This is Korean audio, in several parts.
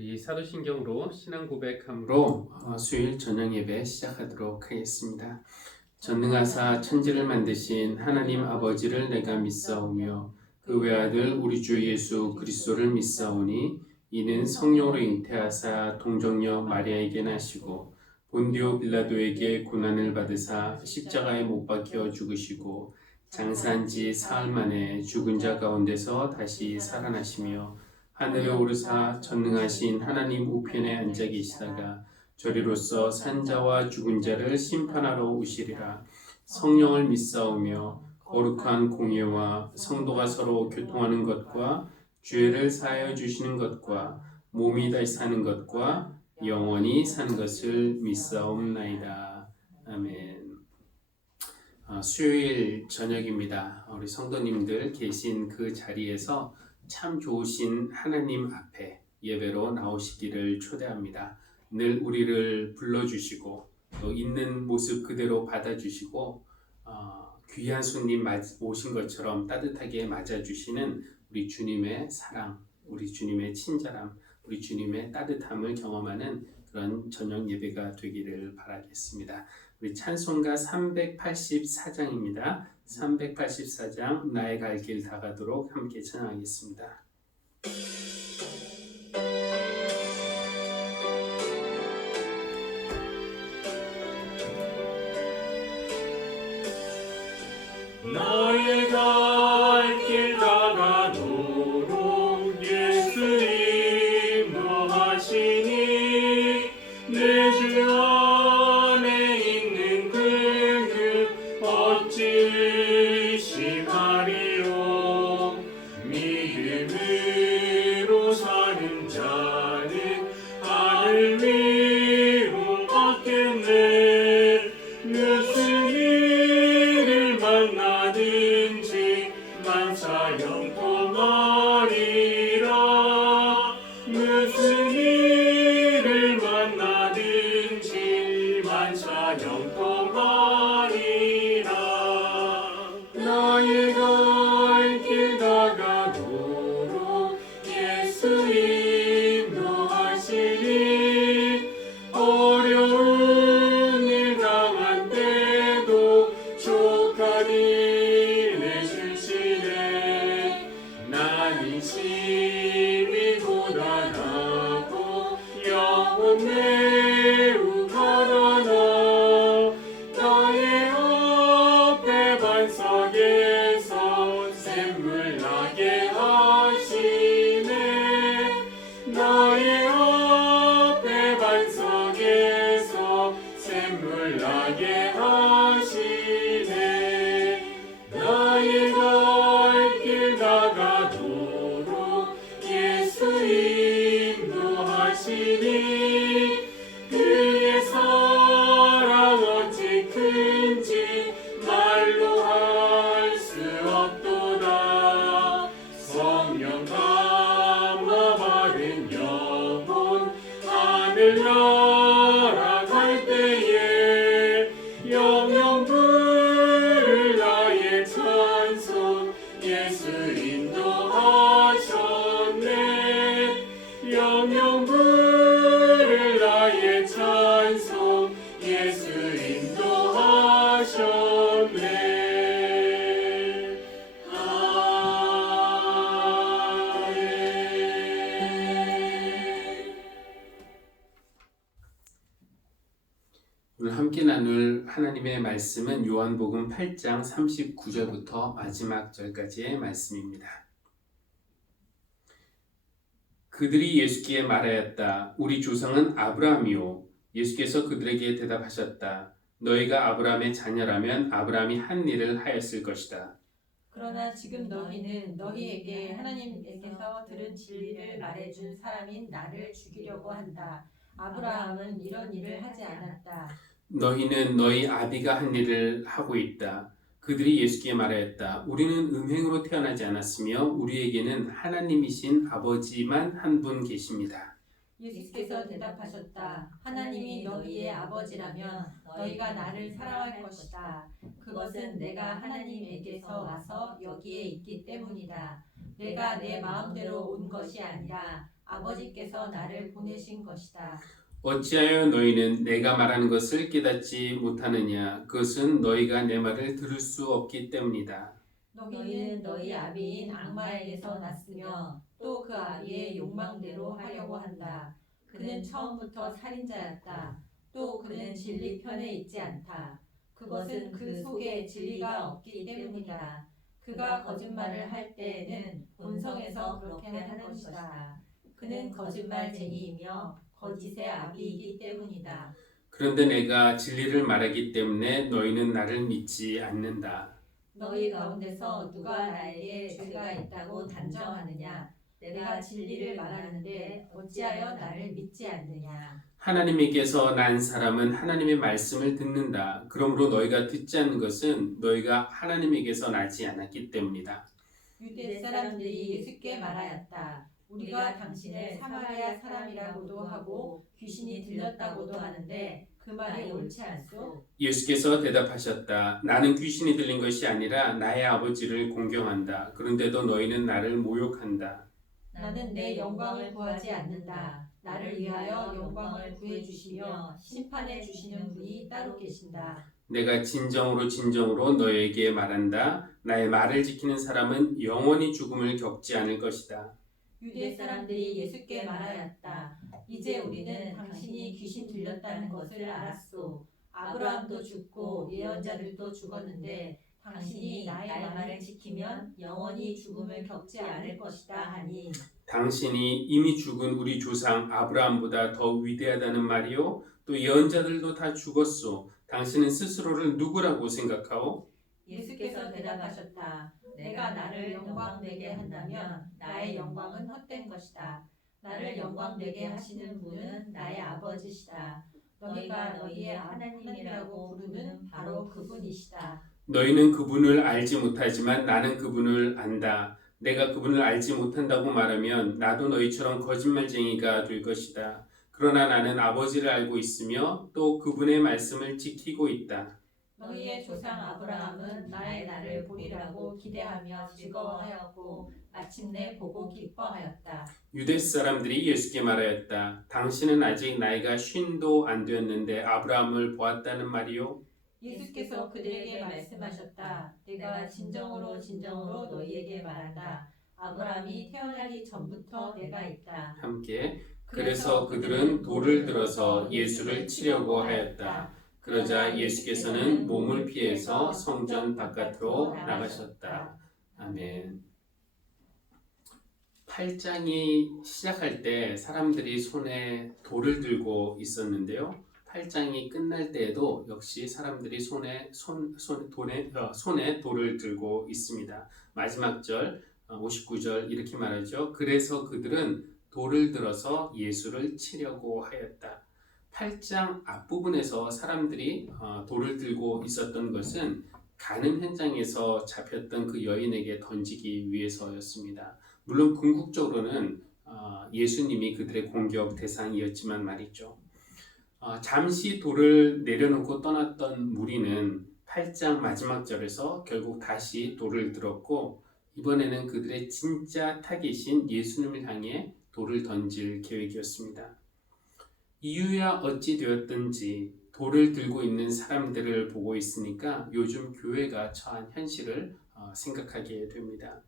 우리 사도신경으로 신앙 고백함으로 수요일 저녁 예배 시작하도록 하겠습니다. 전능하사 천지를 만드신 하나님 아버지를 내가 믿사오며 그 외아들 우리 주 예수 그리스도를 믿사오니 이는 성령으로 잉태하사 동정녀 마리아에게 나시고 본디오 빌라도에게 고난을 받으사 십자가에 못 박혀 죽으시고 장사한 지 사흘 만에 죽은 자 가운데서 다시 살아나시며 하늘에 오르사 전능하신 하나님 우편에 앉아 계시다가 저리로서 산자와 죽은 자를 심판하러 오시리라. 성령을 믿사오며 거룩한 공예와 성도가 서로 교통하는 것과 죄를 사하여 주시는 것과 몸이 다시 사는 것과 영원히 사는 것을 믿사옵나이다. 아멘. 수요일 저녁입니다. 우리 성도님들 계신 그 자리에서 참 좋으신 하나님 앞에 예배로 나오시기를 초대합니다. 늘 우리를 불러주시고 또 있는 모습 그대로 받아주시고 귀한 손님 오신 것처럼 따뜻하게 맞아주시는 우리 주님의 사랑, 우리 주님의 친절함, 우리 주님의 따뜻함을 경험하는 그런 저녁 예배가 되기를 바라겠습니다. 우리 찬송가 384장입니다. 384장 나의 갈 길 다가도록 함께 찬양하겠습니다. 나의 갈 길 다가도록 예수 인도하시니 내 주 안에 있는 그 어찌 의심하리요. 믿음으로 사는 자는 하늘 위로 걷겠네. 무슨 일을 만나든지 만사 형통하리라. 무슨 일을 만나든지 만사 형통하리라. 나의 갈 길 다가도록 예수 인도하시니 어려운 일 당한 때도 족하니 내주시네. 나는 심히 고단하고 영혼 매우 가난하. 나의 앞에 반석에서 샘물 나게 하시네. 나의 앞에 반석에서 샘물 나게 하시네. 나의 갈 길 다가도록 예수 인도하시니 그의 사랑 어찌 큰지 말로 할 수 없도다. 성령 감화 받은 영혼 하늘나라 갈 때에 영영 부를 나의 찬송 예수 인도하셨네. 영영 부를 나의 찬송 예수 인도하셨네. 오늘 함께 나눌 하나님의 말씀은 요한복음 8장 39절부터 마지막 절까지의 말씀입니다. 그들이 예수께 말하였다. 우리 조상은 아브라함이요. 예수께서 그들에게 대답하셨다. 너희가 아브라함의 자녀라면 아브라함이 한 일을 하였을 것이다. 그러나 지금 너희는 너희에게 하나님께서 들은 진리를 말해준 사람인 나를 죽이려고 한다. 아브라함은 이런 일을 하지 않았다. 너희는 너희 아비가 한 일을 하고 있다. 그들이 예수께 말하였다. 우리는 음행으로 태어나지 않았으며 우리에게는 하나님이신 아버지만 한 분 계십니다. 예수께서 대답하셨다. 하나님이 너희의 아버지라면 너희가 나를 사랑할 것이다. 그것은 내가 하나님에게서 와서 여기에 있기 때문이다. 내가 내 마음대로 온 것이 아니라 아버지께서 나를 보내신 것이다. 어찌하여 너희는 내가 말하는 것을 깨닫지 못하느냐? 그것은 너희가 내 말을 들을 수 없기 때문이다. 너희는 너희 아비인 악마에게서 났으며 또 그 아비의 욕망대로 하려고 한다. 그는 처음부터 살인자였다. 또 그는 진리 편에 있지 않다. 그것은 그 속에 진리가 없기 때문이다. 그가 거짓말을 할 때에는 본성에서 그렇게 하는 것이다. 그는 거짓말쟁이이며 거짓의 아비이기 때문이다. 그런데 내가 진리를 말하기 때문에 너희는 나를 믿지 않는다. 너희 가운데서 누가 나에게 죄가 있다고 단정하느냐? 내가 진리를 말하는데 어찌하여 나를 믿지 않느냐? 하나님에게서 난 사람은 하나님의 말씀을 듣는다. 그러므로 너희가 듣지 않는 것은 너희가 하나님에게서 나지 않았기 때문이다. 유대 사람들이 예수께 말하였다. 우리가 당신을 사마리아 사람이라고도 하고 귀신이 들렸다고도 하는데 그 말이 옳지 않소? 예수께서 대답하셨다. 나는 귀신이 들린 것이 아니라 나의 아버지를 공경한다. 그런데도 너희는 나를 모욕한다. 나는 내 영광을 구하지 않는다. 나를 위하여 영광을 구해 주시며 심판해 주시는 분이 따로 계신다. 내가 진정으로 너희에게 말한다. 나의 말을 지키는 사람은 영원히 죽음을 겪지 않을 것이다. 유대 사람들이 예수께 말하였다. 이제 우리는 당신이 귀신 들렸다는 것을 알았소. 아브라함도 죽고 예언자들도 죽었는데 당신이 나의 말을 지키면 영원히 죽음을 겪지 않을 것이다 하니 당신이 이미 죽은 우리 조상 아브라함보다 더 위대하다는 말이요? 또 예언자들도 다 죽었소. 당신은 스스로를 누구라고 생각하오? 예수께서 대답하셨다. 내가 나를 영광되게 한다면 나의 영광은 헛된 것이다. 나를 영광되게 하시는 분은 나의 아버지시다. 너희가 너희의 하나님이라고 부르는 바로 그분이시다. 너희는 그분을 알지 못하지만 나는 그분을 안다. 내가 그분을 알지 못한다고 말하면 나도 너희처럼 거짓말쟁이가 될 것이다. 그러나 나는 아버지를 알고 있으며 또 그분의 말씀을 지키고 있다. 너희의 조상 아브라함은 나의 날을 보리라고 기대하며 즐거워하였고 마침내 보고 기뻐하였다. 유대 사람들이 예수께 말하였다. 당신은 아직 나이가 50도 안 되었는데 아브라함을 보았다는 말이요? 예수께서 그들에게 말씀하셨다. 내가 진정으로 너희에게 말한다. 아브라함이 태어나기 전부터 내가 있다. 함께 그래서 그들은 돌을 들어서 예수를 치려고 하였다. 그러자 예수께서는 몸을 피해서 성전 바깥으로 나가셨다. 아멘. 8장이 시작할 때 사람들이 손에 돌을 들고 있었는데요. 8장이 끝날 때에도 역시 사람들이 손에 돌을 들고 있습니다. 마지막 절 59절 이렇게 말하죠. 그래서 그들은 돌을 들어서 예수를 치려고 하였다. 8장 앞부분에서 사람들이 돌을 들고 있었던 것은 간음 현장에서 잡혔던 그 여인에게 던지기 위해서였습니다. 물론 궁극적으로는 예수님이 그들의 공격 대상이었지만 말이죠. 잠시 돌을 내려놓고 떠났던 무리는 8장 마지막 절에서 결국 다시 돌을 들었고 이번에는 그들의 진짜 타깃인 예수님을 향해 돌을 던질 계획이었습니다. 이유야 어찌 되었든지 돌을 들고 있는 사람들을 보고 있으니까 요즘 교회가 처한 현실을 생각하게 됩니다.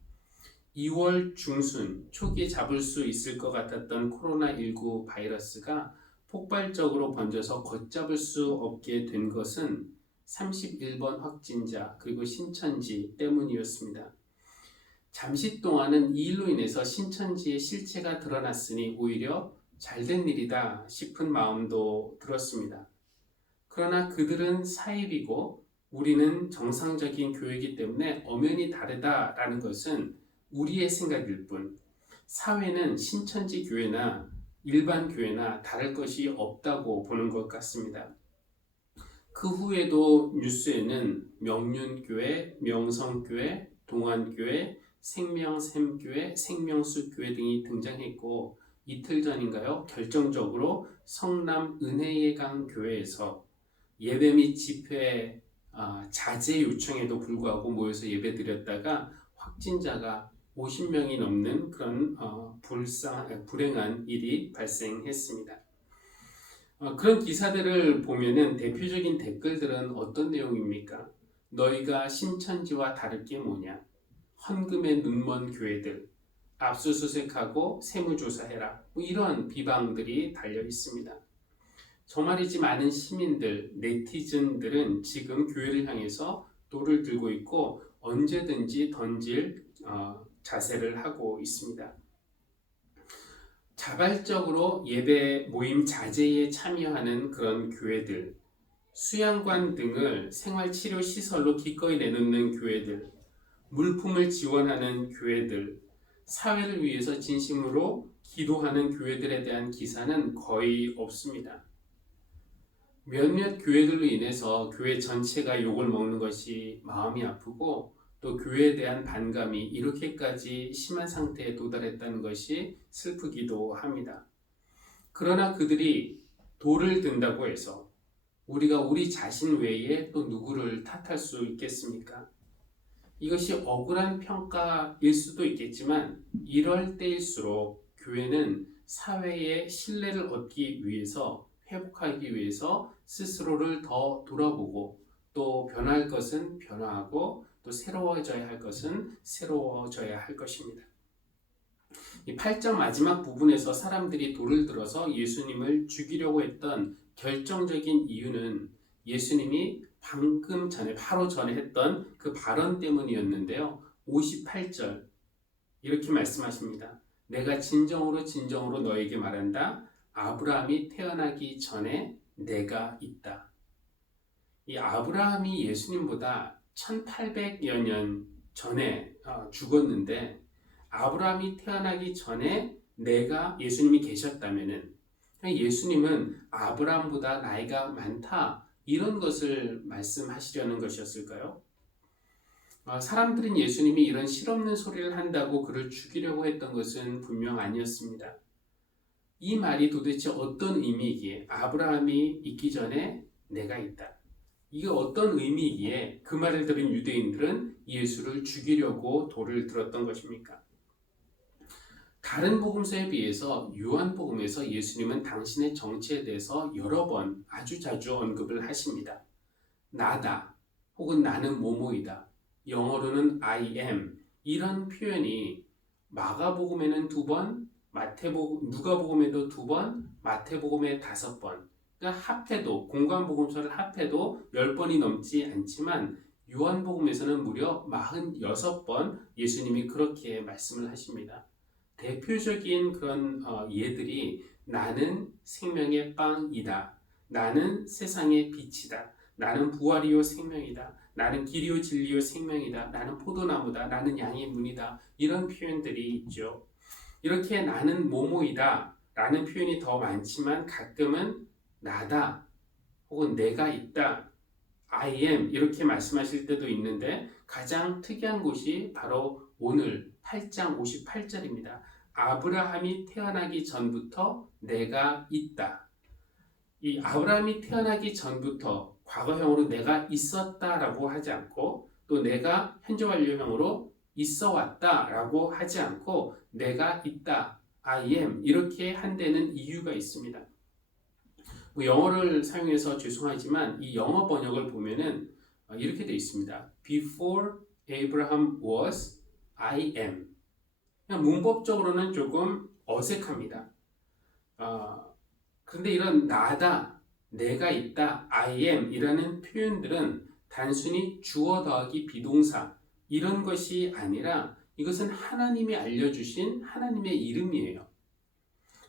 2월 중순 초기에 잡을 수 있을 것 같았던 코로나19 바이러스가 폭발적으로 번져서 걷잡을 수 없게 된 것은 31번 확진자 그리고 신천지 때문이었습니다. 잠시 동안은 이 일로 인해서 신천지의 실체가 드러났으니 오히려 잘된 일이다 싶은 마음도 들었습니다. 그러나 그들은 사입이고 우리는 정상적인 교회이기 때문에 엄연히 다르다라는 것은 우리의 생각일 뿐 사회는 신천지 교회나 일반 교회나 다를 것이 없다고 보는 것 같습니다. 그 후에도 뉴스에는 명륜교회, 명성교회, 동안교회, 생명샘교회, 생명수교회 등이 등장했고 이틀 전인가요? 결정적으로 성남 은혜예강 교회에서 예배 및 집회 자제 요청에도 불구하고 모여서 예배 드렸다가 확진자가 50명이 넘는 그런 불행한 일이 발생했습니다. 그런 기사들을 보면은 대표적인 댓글들은 어떤 내용입니까? 너희가 신천지와 다를 게 뭐냐? 헌금에 눈먼 교회들, 압수수색하고 세무조사해라. 이런 비방들이 달려 있습니다. 정말이지 많은 시민들, 네티즌들은 지금 교회를 향해서 돌을 들고 있고 언제든지 던질 자세를 하고 있습니다. 자발적으로 예배 모임 자제에 참여하는 그런 교회들, 수양관 등을 생활치료시설로 기꺼이 내놓는 교회들, 물품을 지원하는 교회들, 사회를 위해서 진심으로 기도하는 교회들에 대한 기사는 거의 없습니다. 몇몇 교회들로 인해서 교회 전체가 욕을 먹는 것이 마음이 아프고 또 교회에 대한 반감이 이렇게까지 심한 상태에 도달했다는 것이 슬프기도 합니다. 그러나 그들이 돌을 든다고 해서 우리가 우리 자신 외에 또 누구를 탓할 수 있겠습니까? 이것이 억울한 평가일 수도 있겠지만 이럴 때일수록 교회는 사회의 신뢰를 얻기 위해서 회복하기 위해서 스스로를 더 돌아보고 또 변할 것은 변화하고 또 새로워져야 할 것은 새로워져야 할 것입니다. 이 8장 마지막 부분에서 사람들이 돌을 들어서 예수님을 죽이려고 했던 결정적인 이유는 예수님이 방금 전에 바로 전에 했던 그 발언 때문이었는데요. 58절 이렇게 말씀하십니다. 내가 진정으로 너에게 말한다. 아브라함이 태어나기 전에 내가 있다. 이 아브라함이 예수님보다 1800여 년 전에 죽었는데 아브라함이 태어나기 전에 예수님이 계셨다면은 예수님은 아브라함보다 나이가 많다 이런 것을 말씀하시려는 것이었을까요? 사람들은 예수님이 이런 실없는 소리를 한다고 그를 죽이려고 했던 것은 분명 아니었습니다. 이 말이 도대체 어떤 의미이기에 아브라함이 있기 전에 내가 있다. 이게 어떤 의미이기에 그 말을 들은 유대인들은 예수를 죽이려고 돌을 들었던 것입니까? 다른 복음서에 비해서 요한복음에서 예수님은 당신의 정체에 대해서 여러 번 아주 자주 언급을 하십니다. 나다 혹은 나는 뭐뭐이다. 영어로는 I am 이런 표현이 마가복음에는 2번, 누가복음에도 2번, 마태복음에 5번 그러니까 합해도 공관복음서를 합해도 10번이 넘지 않지만 요한복음에서는 무려 46번 예수님이 그렇게 말씀을 하십니다. 대표적인 그런 예들이 나는 생명의 빵이다. 나는 세상의 빛이다. 나는 부활이요 생명이다. 나는 길이요 진리요 생명이다. 나는 포도나무다. 나는 양의 문이다. 이런 표현들이 있죠. 이렇게 나는 뭐뭐이다 라는 표현이 더 많지만 가끔은 나다 혹은 내가 있다. I am 이렇게 말씀하실 때도 있는데 가장 특이한 곳이 바로 오늘 8장 58절입니다. 아브라함이 태어나기 전부터 내가 있다. 이 아브라함이 태어나기 전부터 과거형으로 내가 있었다라고 하지 않고 또 내가 현재 완료형으로 있어 왔다라고 하지 않고 내가 있다. I am 이렇게 한 데는 이유가 있습니다. 영어를 사용해서 죄송하지만 이 영어 번역을 보면은 이렇게 되어 있습니다. Before Abraham was, I am. 그냥 문법적으로는 조금 어색합니다. 그런데 이런 나다, 내가 있다, I am 이라는 표현들은 단순히 주어 더하기 비동사 이런 것이 아니라 이것은 하나님이 알려주신 하나님의 이름이에요.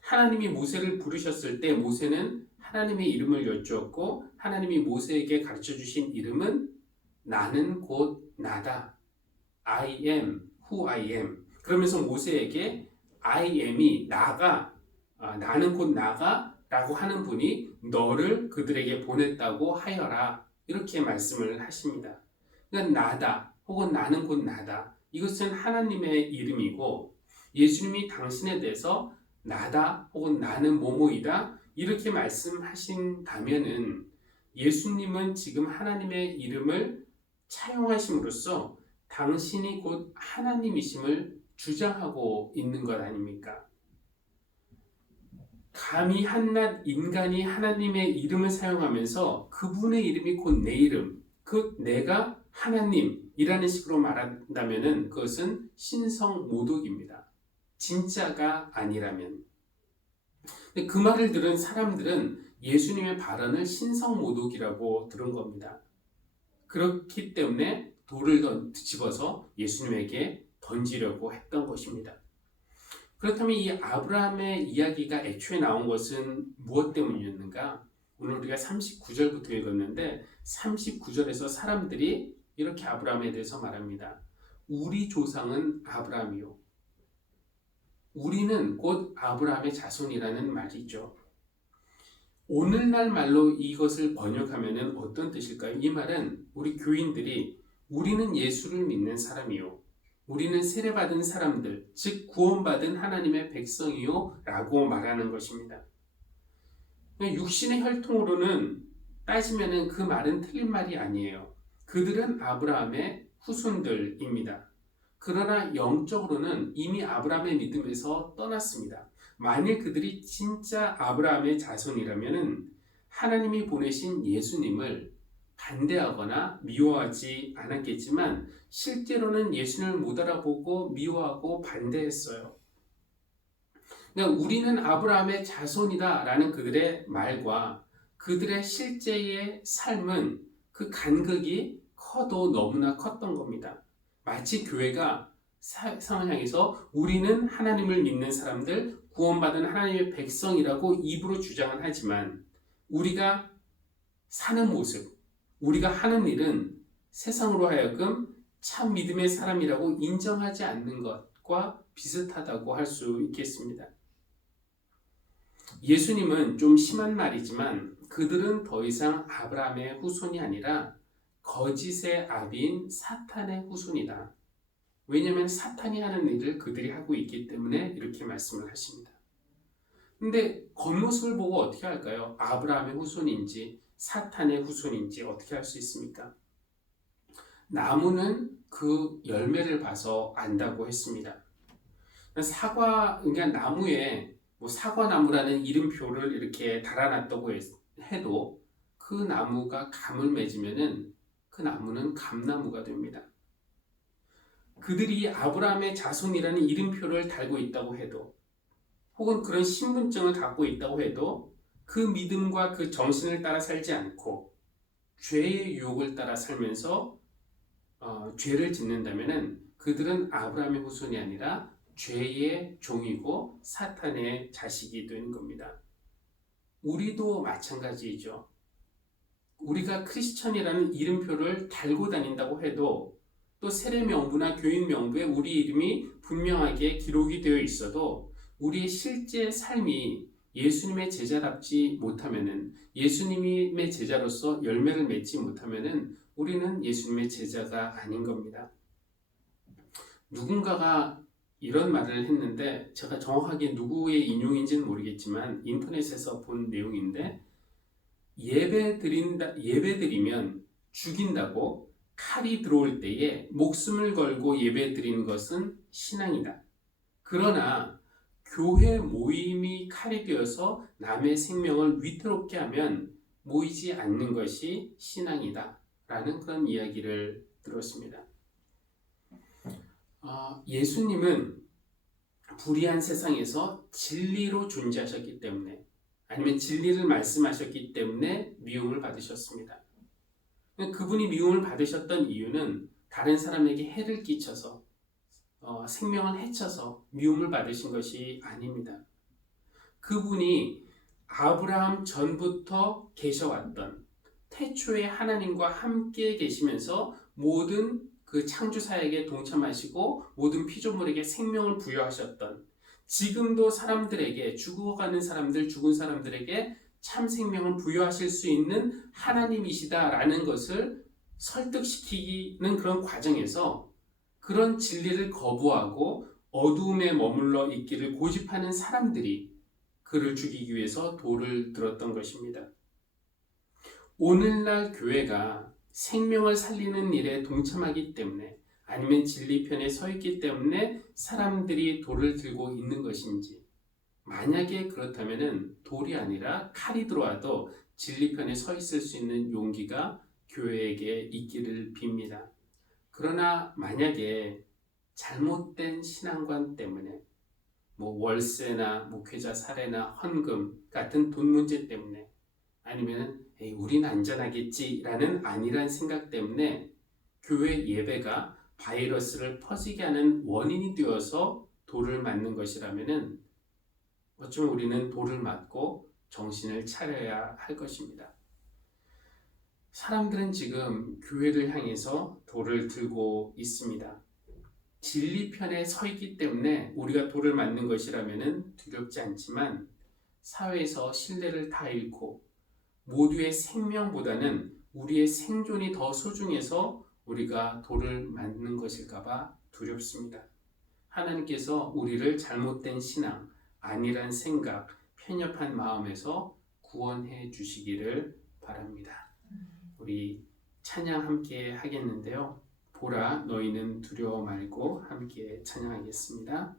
하나님이 모세를 부르셨을 때 모세는 하나님의 이름을 여쭈었고 하나님이 모세에게 가르쳐주신 이름은 나는 곧 나다. I am who I am. 그러면서 모세에게 I am이 나가, 나는 곧 나가 라고 하는 분이 너를 그들에게 보냈다고 하여라. 이렇게 말씀을 하십니다. 그러니까 나다 혹은 나는 곧 나다. 이것은 하나님의 이름이고 예수님이 당신에 대해서 나다 혹은 나는 뭐뭐이다 이렇게 말씀하신다면은 예수님은 지금 하나님의 이름을 차용하심으로써 당신이 곧 하나님이심을 주장하고 있는 것 아닙니까? 감히 한낱 인간이 하나님의 이름을 사용하면서 그분의 이름이 곧 내 이름, 그 내가 하나님이라는 식으로 말한다면 그것은 신성모독입니다. 진짜가 아니라면. 근데 그 말을 들은 사람들은 예수님의 발언을 신성모독이라고 들은 겁니다. 그렇기 때문에 돌을 집어서 예수님에게 던지려고 했던 것입니다. 그렇다면 이 아브라함의 이야기가 애초에 나온 것은 무엇 때문이었는가? 오늘 우리가 39절부터 읽었는데 39절에서 사람들이 이렇게 아브라함에 대해서 말합니다. 우리 조상은 아브라함이요. 우리는 곧 아브라함의 자손이라는 말이죠. 오늘날 말로 이것을 번역하면 어떤 뜻일까요? 이 말은 우리 교인들이 우리는 예수를 믿는 사람이요. 우리는 세례받은 사람들, 즉 구원받은 하나님의 백성이요 라고 말하는 것입니다. 육신의 혈통으로는 따지면 그 말은 틀린 말이 아니에요. 그들은 아브라함의 후손들입니다. 그러나 영적으로는 이미 아브라함의 믿음에서 떠났습니다. 만일 그들이 진짜 아브라함의 자손이라면 하나님이 보내신 예수님을 반대하거나 미워하지 않았겠지만 실제로는 예수님을 못 알아보고 미워하고 반대했어요. 그러니까 우리는 아브라함의 자손이다 라는 그들의 말과 그들의 실제의 삶은 그 간극이 커도 너무나 컸던 겁니다. 마치 교회가 세상을 향해서 우리는 하나님을 믿는 사람들, 구원받은 하나님의 백성이라고 입으로 주장은 하지만 우리가 사는 모습, 우리가 하는 일은 세상으로 하여금 참 믿음의 사람이라고 인정하지 않는 것과 비슷하다고 할 수 있겠습니다. 예수님은 좀 심한 말이지만 그들은 더 이상 아브라함의 후손이 아니라 거짓의 아비인 사탄의 후손이다. 왜냐하면 사탄이 하는 일을 그들이 하고 있기 때문에 이렇게 말씀을 하십니다. 근데 겉모습을 보고 어떻게 할까요? 아브라함의 후손인지 사탄의 후손인지 어떻게 할 수 있습니까? 나무는 그 열매를 봐서 안다고 했습니다. 그러니까 나무에 사과나무라는 이름표를 이렇게 달아놨다고 해도 그 나무가 감을 맺으면은 그 나무는 감나무가 됩니다. 그들이 아브라함의 자손이라는 이름표를 달고 있다고 해도 혹은 그런 신분증을 갖고 있다고 해도 그 믿음과 그 정신을 따라 살지 않고 죄의 유혹을 따라 살면서 죄를 짓는다면 그들은 아브라함의 후손이 아니라 죄의 종이고 사탄의 자식이 되는 겁니다. 우리도 마찬가지이죠. 우리가 크리스천이라는 이름표를 달고 다닌다고 해도 또 세례 명부나 교인 명부에 우리 이름이 분명하게 기록이 되어 있어도 우리의 실제 삶이 예수님의 제자답지 못하면은 예수님의 제자로서 열매를 맺지 못하면은 우리는 예수님의 제자가 아닌 겁니다. 누군가가 이런 말을 했는데 제가 정확하게 누구의 인용인지는 모르겠지만 인터넷에서 본 내용인데 예배드리면 죽인다고 칼이 들어올 때에 목숨을 걸고 예배드리는 것은 신앙이다. 그러나 교회 모임이 칼이 되어서 남의 생명을 위태롭게 하면 모이지 않는 것이 신앙이다 라는 그런 이야기를 들었습니다. 예수님은 불의한 세상에서 진리로 존재하셨기 때문에 아니면 진리를 말씀하셨기 때문에 미움을 받으셨습니다. 그분이 미움을 받으셨던 이유는 다른 사람에게 해를 끼쳐서 생명을 해쳐서 미움을 받으신 것이 아닙니다. 그분이 아브라함 전부터 계셔왔던 태초에 하나님과 함께 계시면서 모든 그 창조 사역에 동참하시고 모든 피조물에게 생명을 부여하셨던 지금도 사람들에게 죽어가는 사람들, 죽은 사람들에게 참 생명을 부여하실 수 있는 하나님이시다라는 것을 설득시키는 그런 과정에서 그런 진리를 거부하고 어두움에 머물러 있기를 고집하는 사람들이 그를 죽이기 위해서 돌을 들었던 것입니다. 오늘날 교회가 생명을 살리는 일에 동참하기 때문에 아니면 진리 편에 서 있기 때문에 사람들이 돌을 들고 있는 것인지, 만약에 그렇다면 돌이 아니라 칼이 들어와도 진리 편에 서 있을 수 있는 용기가 교회에게 있기를 빕니다. 그러나 만약에 잘못된 신앙관 때문에 월세나 목회자 사례나 헌금 같은 돈 문제 때문에 아니면 우린 안전하겠지라는 안일한 생각 때문에 교회 예배가 바이러스를 퍼지게 하는 원인이 되어서 돌을 맞는 것이라면 어쩌면 우리는 돌을 맞고 정신을 차려야 할 것입니다. 사람들은 지금 교회를 향해서 돌을 들고 있습니다. 진리 편에 서 있기 때문에 우리가 돌을 맞는 것이라면 두렵지 않지만 사회에서 신뢰를 다 잃고 모두의 생명보다는 우리의 생존이 더 소중해서 우리가 돌을 맞는 것일까봐 두렵습니다. 하나님께서 우리를 잘못된 신앙, 안일한 생각, 편협한 마음에서 구원해 주시기를 바랍니다. 우리 찬양 함께 하겠는데요. 보라 너희는 두려워 말고 함께 찬양하겠습니다.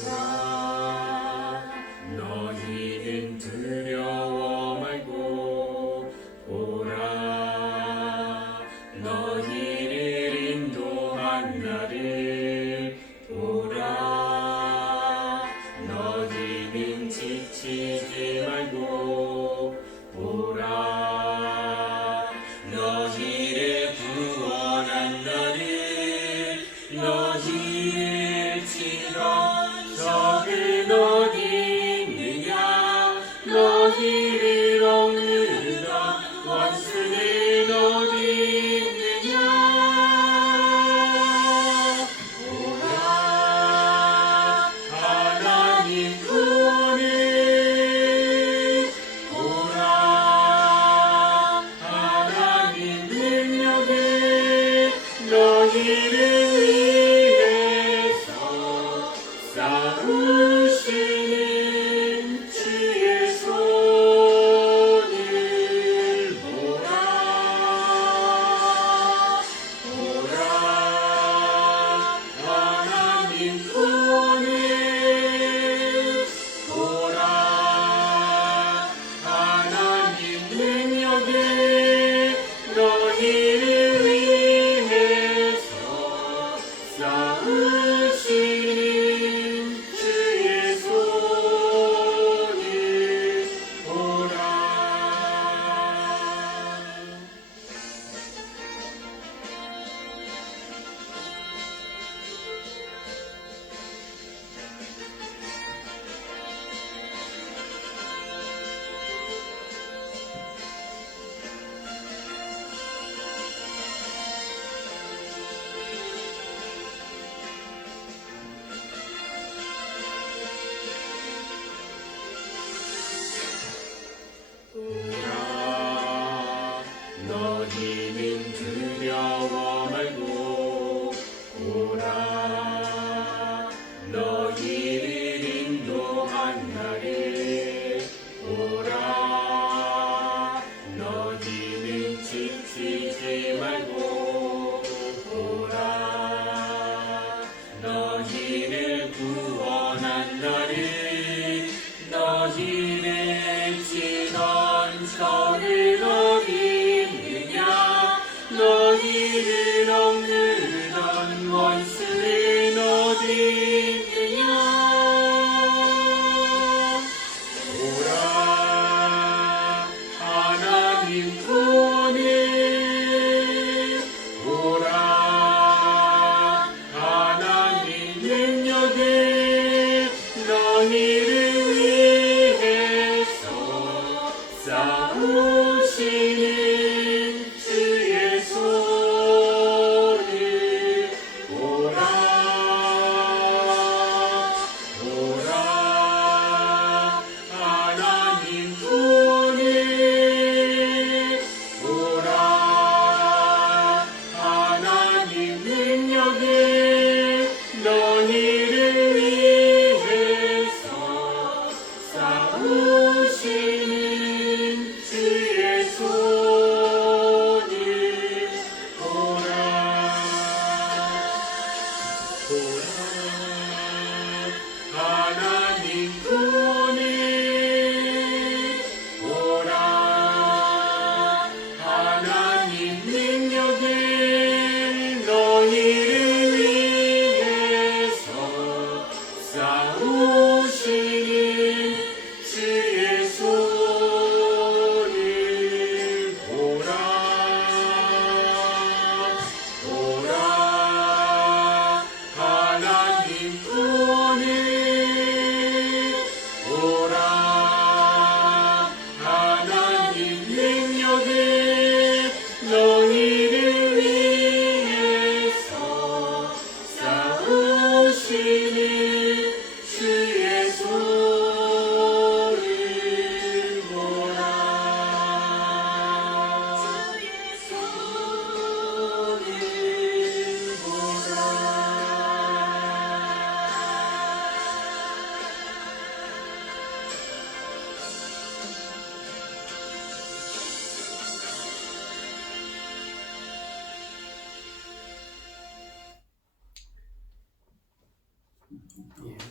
보라 너희는 두려워 말고 보라 너희를 인도한 나를 보라 너희는 지치지 말고 보라 너희를 구원한 나를 너희를 치던 적은 어디 있느냐 너희를 억누르던 원수는 어디 있느냐 보라 하나님 구원을 보라 하나님 능력을 너희를 위해서 싸우시는 주의 손을 보라 보라 하나님 구원을 보라 하나님 능력을 너희를 위해서 싸우시는 주의 손을 보라 보라 너희는 두려워 말고 보라 너희를 인도한 나를 보라 너희는 지치지 말고 보라 너희를 구원한 나를 너희를 치던 적은 어디 있느냐 너희를 억누르던 원수는 어디 있느냐 보라 하나님 구원을 보라 하나님 능력을 너희를 위해서 싸우시는 주의 손을 보라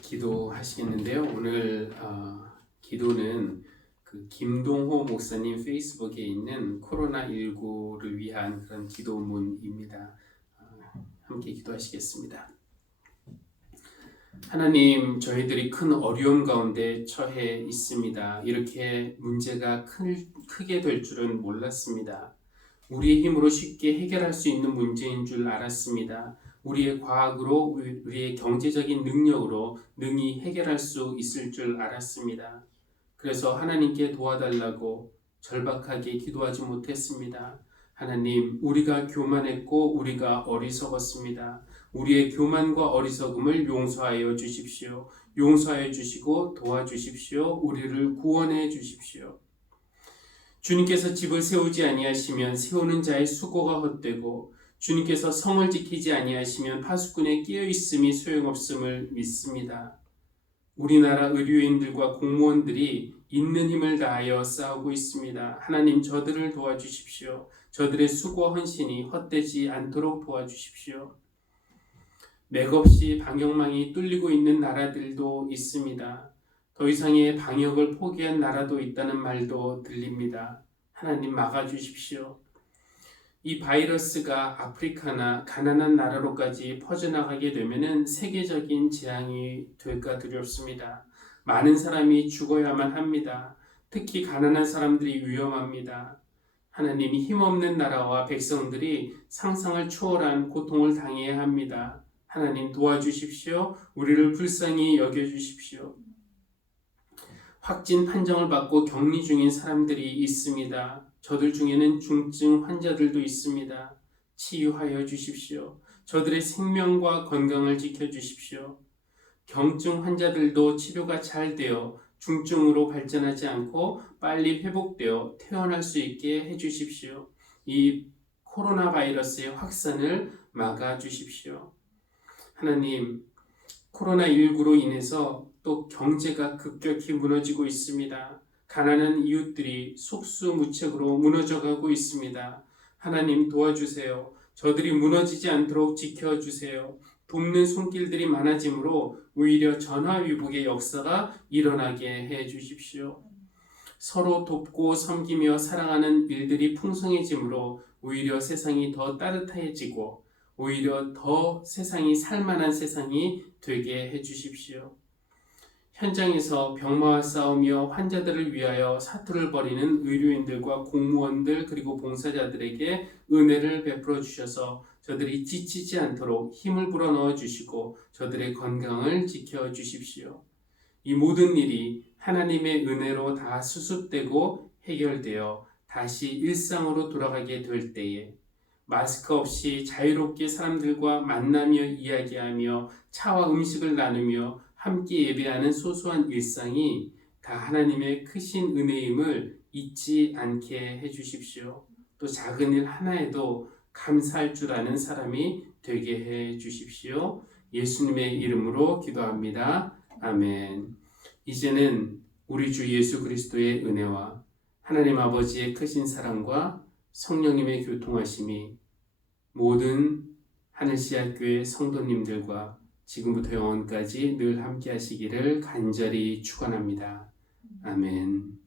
기도하시겠는데요. 오늘 기도는 그 김동호 목사님 페이스북에 있는 코로나19를 위한 그런 기도문입니다. 함께 기도하시겠습니다. 하나님, 저희들이 큰 어려움 가운데 처해 있습니다. 이렇게 문제가 크게 될 줄은 몰랐습니다. 우리의 힘으로 쉽게 해결할 수 있는 문제인 줄 알았습니다. 우리의 과학으로, 우리의 경제적인 능력으로 능히 해결할 수 있을 줄 알았습니다. 그래서 하나님께 도와달라고 절박하게 기도하지 못했습니다. 하나님, 우리가 교만했고 우리가 어리석었습니다. 우리의 교만과 어리석음을 용서하여 주십시오. 용서하여 주시고 도와주십시오. 우리를 구원해 주십시오. 주님께서 집을 세우지 아니하시면 세우는 자의 수고가 헛되고 주님께서 성을 지키지 아니하시면 파수꾼의 깨어있음이 소용없음을 믿습니다. 우리나라 의료인들과 공무원들이 있는 힘을 다하여 싸우고 있습니다. 하나님, 저들을 도와주십시오. 저들의 수고와 헌신이 헛되지 않도록 도와주십시오. 맥없이 방역망이 뚫리고 있는 나라들도 있습니다. 더 이상의 방역을 포기한 나라도 있다는 말도 들립니다. 하나님, 막아주십시오. 이 바이러스가 아프리카나 가난한 나라로까지 퍼져나가게 되면 세계적인 재앙이 될까 두렵습니다. 많은 사람이 죽어야만 합니다. 특히 가난한 사람들이 위험합니다. 하나님이 힘없는 나라와 백성들이 상상을 초월한 고통을 당해야 합니다. 하나님, 도와주십시오. 우리를 불쌍히 여겨주십시오. 확진 판정을 받고 격리 중인 사람들이 있습니다. 저들 중에는 중증 환자들도 있습니다. 치유하여 주십시오. 저들의 생명과 건강을 지켜주십시오. 경증 환자들도 치료가 잘 되어 중증으로 발전하지 않고 빨리 회복되어 퇴원할 수 있게 해주십시오. 이 코로나 바이러스의 확산을 막아주십시오. 하나님, 코로나19로 인해서 또 경제가 급격히 무너지고 있습니다. 가난한 이웃들이 속수무책으로 무너져가고 있습니다. 하나님, 도와주세요. 저들이 무너지지 않도록 지켜주세요. 돕는 손길들이 많아지므로 오히려 전화위복의 역사가 일어나게 해주십시오. 서로 돕고 섬기며 사랑하는 일들이 풍성해지므로 오히려 세상이 더 따뜻해지고 오히려 더 세상이 살만한 세상이 되게 해주십시오. 현장에서 병마와 싸우며 환자들을 위하여 사투를 벌이는 의료인들과 공무원들 그리고 봉사자들에게 은혜를 베풀어 주셔서 저들이 지치지 않도록 힘을 불어넣어 주시고 저들의 건강을 지켜 주십시오. 이 모든 일이 하나님의 은혜로 다 수습되고 해결되어 다시 일상으로 돌아가게 될 때에 마스크 없이 자유롭게 사람들과 만나며 이야기하며 차와 음식을 나누며 함께 예배하는 소소한 일상이 다 하나님의 크신 은혜임을 잊지 않게 해주십시오. 또 작은 일 하나에도 감사할 줄 아는 사람이 되게 해주십시오. 예수님의 이름으로 기도합니다. 아멘. 이제는 우리 주 예수 그리스도의 은혜와 하나님 아버지의 크신 사랑과 성령님의 교통하심이 모든 하늘씨앗교회 성도님들과 지금부터 영원까지 늘 함께 하시기를 간절히 축원합니다. 아멘.